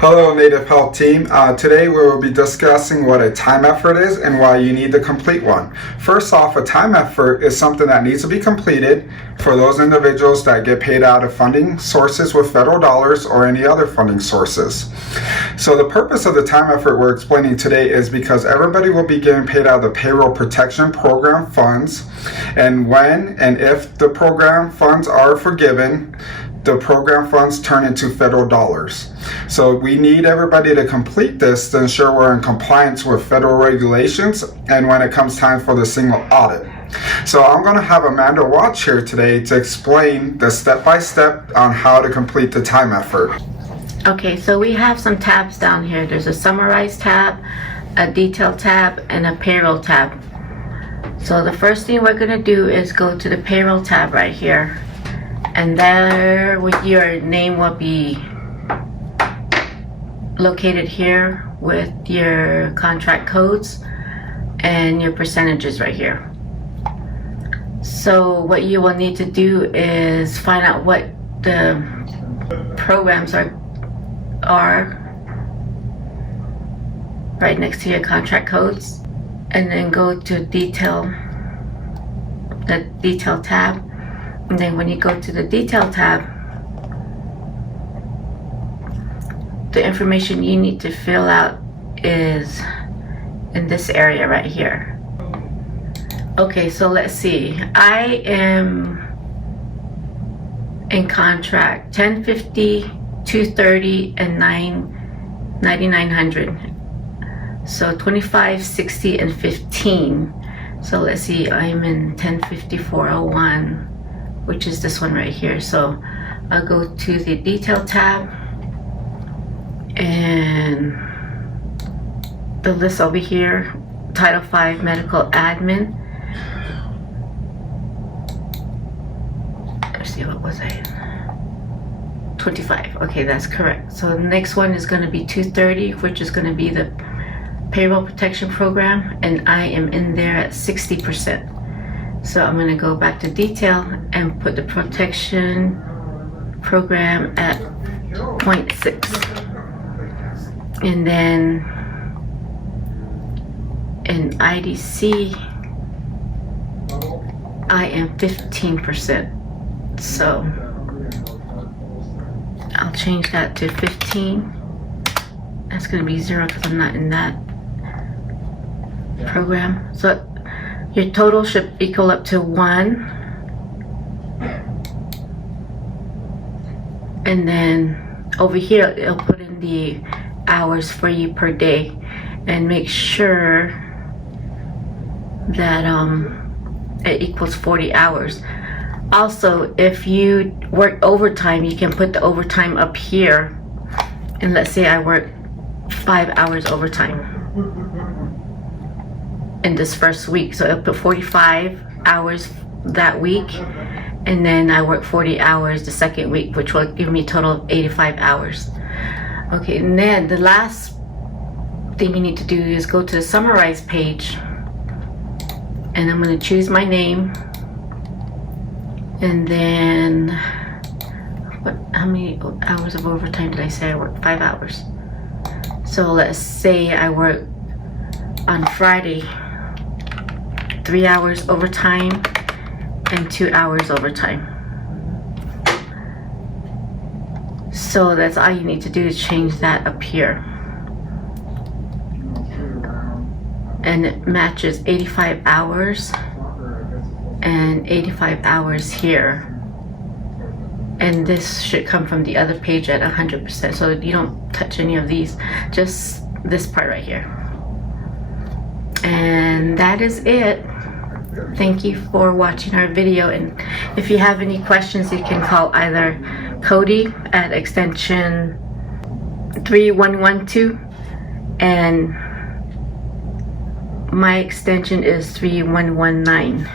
Hello Native Health Team. Today we will be discussing what a time effort is and why you need to complete one. First off, a time effort is something that needs to be completed for those individuals that get paid out of funding sources with federal dollars or any other funding sources. So the purpose of the time effort we're explaining today is because everybody will be getting paid out of the Payroll Protection Program funds, and when and if the program funds are forgiven, the program funds turn into federal dollars. So we need everybody to complete this to ensure we're in compliance with federal regulations and when it comes time for the single audit. So I'm going to have Amanda Watch here today to explain the step-by-step on how to complete the time effort. Okay, so we have some tabs down here. There's a summarize tab, a detail tab, and a payroll tab. So the first thing we're going to do is go to the payroll tab right here. And there with your name will be located here with your contract codes and your percentages right here. So what you will need to do is find out what the programs are right next to your contract codes, and then go to the detail tab. And then when you go to the detail tab, the information you need to fill out is in this area right here. Okay, so let's see. I am in contract 1050, 230, and 9900. So 25, 60, and 15. So let's see, I'm in 1050-401. Which is this one right here. So I'll go to the detail tab, and the list over here, Title V Medical Admin. Let's see, what was I? 25. Okay, that's correct. So the next one is going to be 230, which is going to be the Payroll Protection Program, and I am in there at 60%. So I'm going to go back to detail and put the protection program at 0.6. And then in IDC, I am 15%. So I'll change that to 15. That's going to be 0 because I'm not in that program. So your total should equal up to 1. And then over here, it'll put in the hours for you per day, and make sure that it equals 40 hours. Also, if you work overtime, you can put the overtime up here. And let's say I work 5 hours overtime in this first week, so I'll put 45 hours that week, and then I work 40 hours the second week, which will give me a total of 85 hours. Okay, and then the last thing you need to do is go to the summarize page, and I'm going to choose my name, and then how many hours of overtime did I say I worked? 5 hours. So let's say I work on Friday 3 hours overtime and 2 hours overtime. So that's all you need to do is change that up here. And it matches 85 hours and 85 hours here. And this should come from the other page at 100%. So you don't touch any of these, just this part right here. And that is it. Thank you for watching our video, and if you have any questions, you can call either Cody at extension 3112, and my extension is 3119.